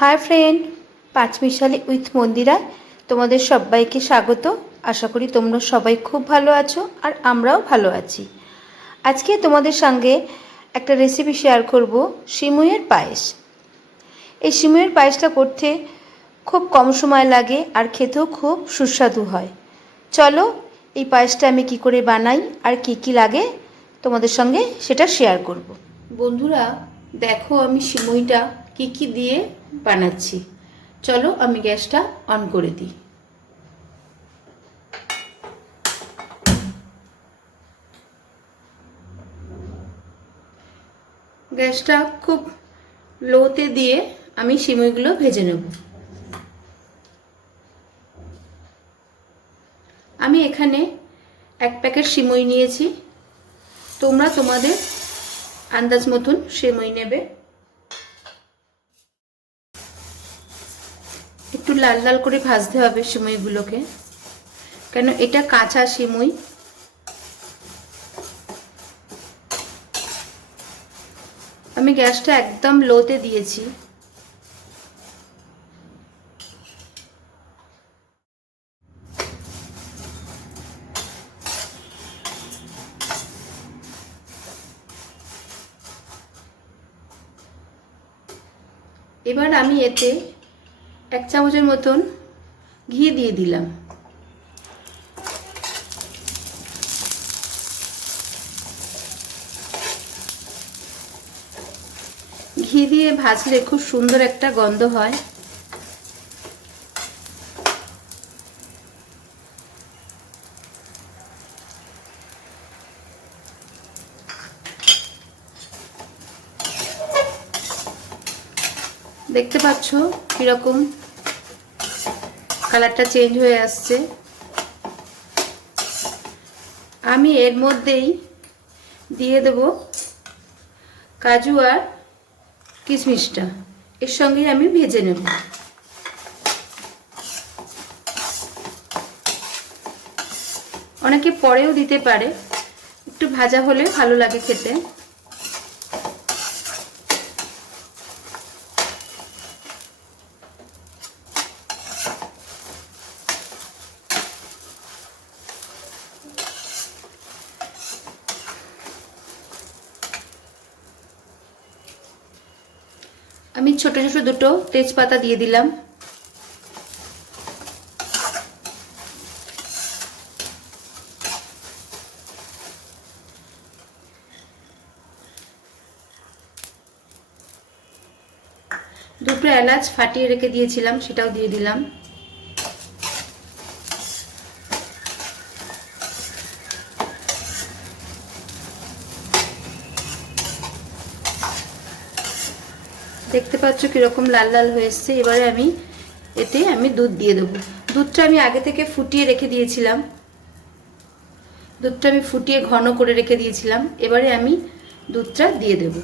Hi friend, পাঁচ মিশালি with মন্দিরা তোমাদের সবাইকে স্বাগত। আশা করি তোমরা সবাই খুব ভালো আছো আর আমরাও ভালো আছি। আজকে তোমাদের সঙ্গে একটা রেসিপি শেয়ার করব, সিমুইয়ের পায়েস। এই সিমুইয়ের পায়েসটা করতে খুব কম সময় লাগে আর খেতেও খুব সুস্বাদু হয়। চলো এই পায়েসটা আমি কি করে বানাই আর কি কি লাগে তোমাদের সঙ্গে সেটা শেয়ার করব। বন্ধুরা দেখো আমি সিমুইটা কি কি দিয়ে বানাচ্ছি। চলো আমি গ্যাসটা অন করে দিই। গ্যাসটা খুব লোতে দিয়ে আমি সিমুইগুলো ভেজে নেব। আমি এখানে 1 প্যাকেট সিমুই নিয়েছি, তোমরা তোমাদের আন্দাজ মতন সিমুই নেবে। একটু লাল লাল করে ভাজতে হবে সিমুইগুলোকে, কেন এটা কাঁচা সিমুই। আমি গ্যাসটা একদম লোতে দিয়েছি। এবার আমি এতে 1 চামচের মতন ঘি দিয়ে দিলাম। ঘি দিয়ে ভাজলে খুব সুন্দর একটা গন্ধ হয়। দেখতে পাচ্ছ কিরকম কালারটা চেঞ্জ হয়ে আসছে। আমি এর মধ্যেই দিয়ে দেব কাজু আর কিশমিশটা, এর সঙ্গে আমি ভেজে নেব। অনেকে পরেও দিতে পারে, একটু ভাজা হলে ভালো লাগে খেতে। আমি ছোট ছোট দুটো তেজপাতা দিয়ে দিলাম। দুটো এলাচ ফাটিয়ে রেখে দিয়েছিলাম, সেটাও দিয়ে দিলাম। দেখতে পাচ্ছ কিরকম লাল লাল হয়ে এসছে। এবারে আমি এতে দুধ দিয়ে দেবো। দুধটা আমি আগে থেকে ফুটিয়ে রেখে দিয়েছিলাম, দুধটা আমি ফুটিয়ে ঘন করে রেখে দিয়েছিলাম। এবারে আমি দুধটা দিয়ে দেব।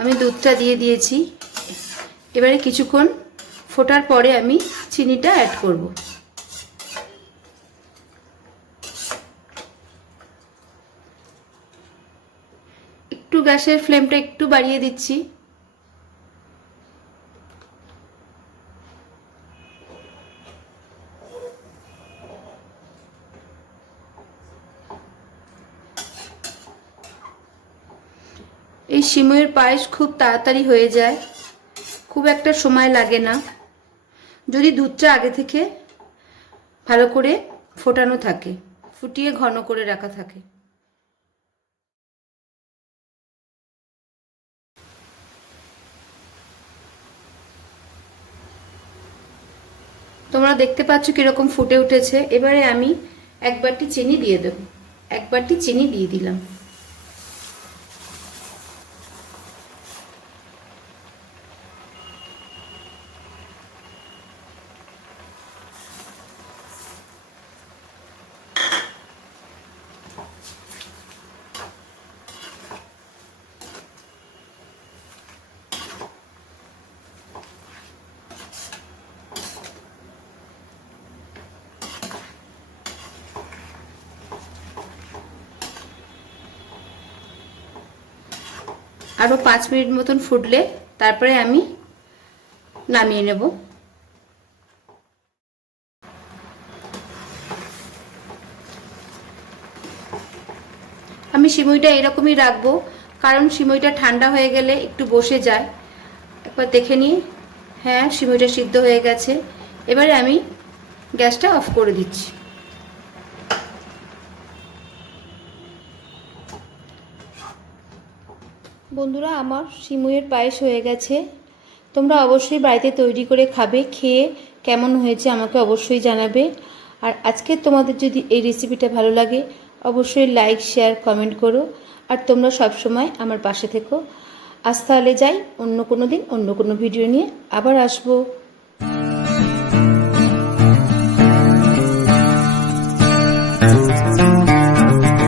আমি দুধটা দিয়ে দিয়েছি। এবারে কিছুক্ষণ ফোটার পরে আমি চিনিটা অ্যাড করব। একটু গ্যাসের ফ্লেমটা একটু বাড়িয়ে দিচ্ছি। এই সিমুইয়ের পায়েস খুব তাড়াতাড়ি হয়ে যায়, খুব একটা সময় লাগে না, যদি দুধটা আগে থেকে ভালো করে ফোটানো থাকে, ফুটিয়ে ঘন করে রাখা থাকে। তোমরা দেখতে পাচ্ছ কিরকম ফুটে উঠেছে। এবারে আমি 1 বাটি চিনি দিয়ে দেব। 1 বাটি চিনি দিয়ে দিলাম। আরও 5 মিনিট মতন ফুটলে তারপরে আমি নামিয়ে নেব। আমি সিমুইটা এরকমই রাখবো, কারণ সিমুইটা ঠান্ডা হয়ে গেলে একটু বসে যায়। একবার দেখে নিই, হ্যাঁ সিমুইটা সিদ্ধ হয়ে গেছে। এবারে আমি গ্যাসটা অফ করে দিচ্ছি। বন্ধুরা, আমার সিমুইয়ের পায়েস হয়ে গেছে। তোমরা অবশ্যই বাড়িতে তৈরি করে খাবে, খেয়ে কেমন হয়েছে আমাকে অবশ্যই জানাবে। আর আজকে তোমাদের যদি এই রেসিপিটা ভালো লাগে অবশ্যই লাইক, শেয়ার, কমেন্ট করো। আর তোমরা সবসময় আমার পাশে থেকো। আজ তাহলে যাই, অন্য কোনো দিন অন্য কোনো ভিডিও নিয়ে আবার আসবো।